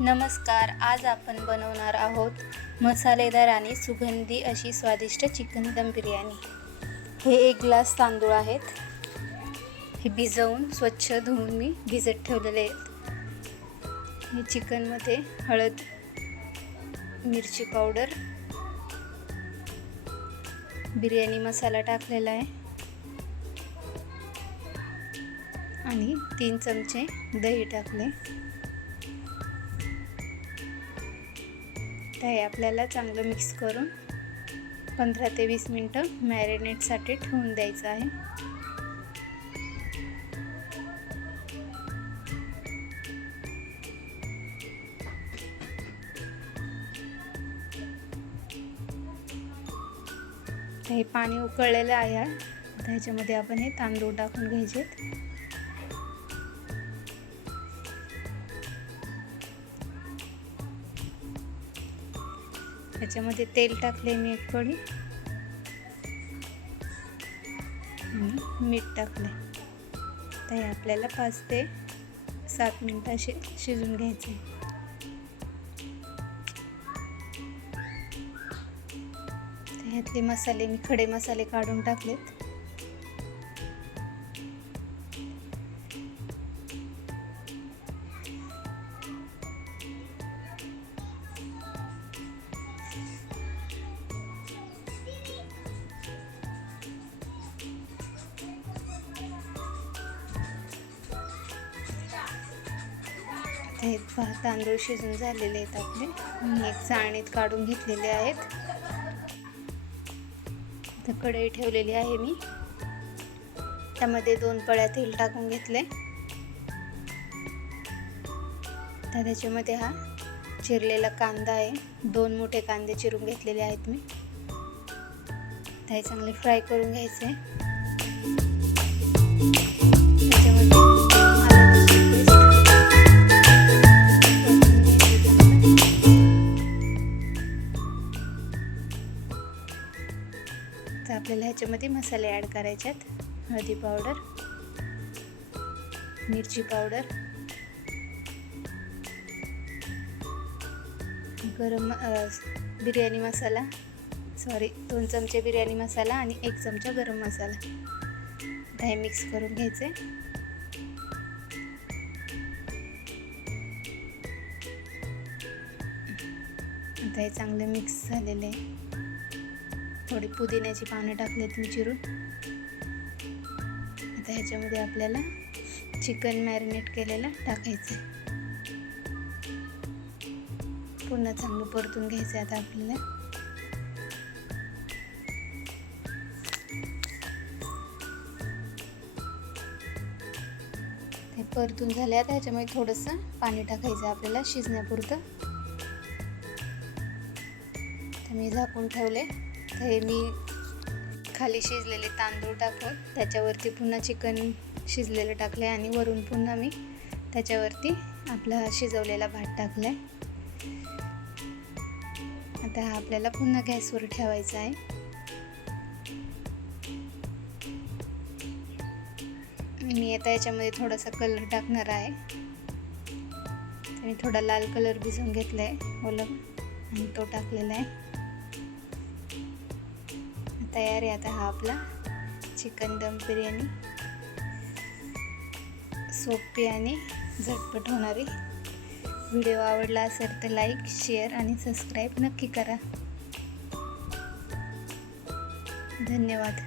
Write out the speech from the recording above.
नमस्कार. आज आपण बनवणार आहोत मसालेदार आणि सुगंधी अशी स्वादिष्ट चिकन दम बिर्याणी. हे 1 ग्लास तांदूळ आहेत. हे भिजवून स्वच्छ धुवून मी भिजत ठेवलेले आहेत. हे चिकनमध्ये हळद, मिरची पावडर, बिर्याणी मसाला टाकलेला आहे आणि 3 चमचे दही टाकले. हे आपल्याला चांगलं मिक्स करून 15 ते 20 मिनिटं मॅरिनेटसाठी ठेवून द्यायचं आहे. हे पाणी उकळलेलं आहे. त्याच्यामध्ये आपण हे तांदूळ टाकून घ्यायचे. त्याच्यामध्ये तेल टाकले मी 1 पळी आणि मीठ टाकले. तर आपल्याला 5 ते 7 मिनिटं शिजून घ्यायचे. ह्यातले मसाले मी खडे मसाले काढून टाकलेत. हे तांदूळ शिजून झालेले आहेत आपले. मी एक चाळणीत काढून घेतलेले आहेत. तर कढई ठेवलेली आहे मी. त्यामध्ये 2 पळ्या तेल टाकून घेतले. तर त्याच्यामध्ये हा चिरलेला कांदा आहे. 2 मोठे कांदे चिरून घेतलेले आहेत मी. तर हे चांगले फ्राय करून घ्यायचे. त्याच्यामध्ये तर आपल्याला ह्याच्यामध्ये मसाले ॲड करायचे आहेत. हळदी पावडर, मिरची पावडर, बिर्याणी मसाला 2 चमचे बिर्याणी मसाला आणि 1 चमचा गरम मसाला. हे मिक्स करून घ्यायचे. आता हे चांगले मिक्स झालेले आहे. थोडी पुदिन्याची पानं टाकलेत मी चिरून. आता ह्याच्यामध्ये आपल्याला चिकन मॅरिनेट केलेलं टाकायचं आहे. पुन्हा चांगलं परतून घ्यायचं आता आपल्याला. हे परतून झाले. आता ह्याच्यामध्ये थोडंसं पाणी टाकायचं आपल्याला शिजण्यापुरतं. तर मी झाकून ठेवले. तर हे मी खाली शिजलेले तांदूळ टाकून त्याच्यावरती पुन्हा चिकन शिजलेलं टाकलं आणि वरून पुन्हा मी त्याच्यावरती आपला शिजवलेला भात टाकला आहे. आता हा आपल्याला पुन्हा गॅसवर ठेवायचा आहे. मी आता याच्यामध्ये थोडासा कलर टाकणार आहे. मी थोडा लाल कलर भिजवून घेतला आहे ओला आणि तो टाकलेला आहे. तयार आहे आता हा आपला चिकन दम बिर्याणी. सोपी आणि झटपट होणारी. व्हिडिओ आवडला असेल तर लाईक, शेअर आणि सबस्क्राईब नक्की करा. धन्यवाद.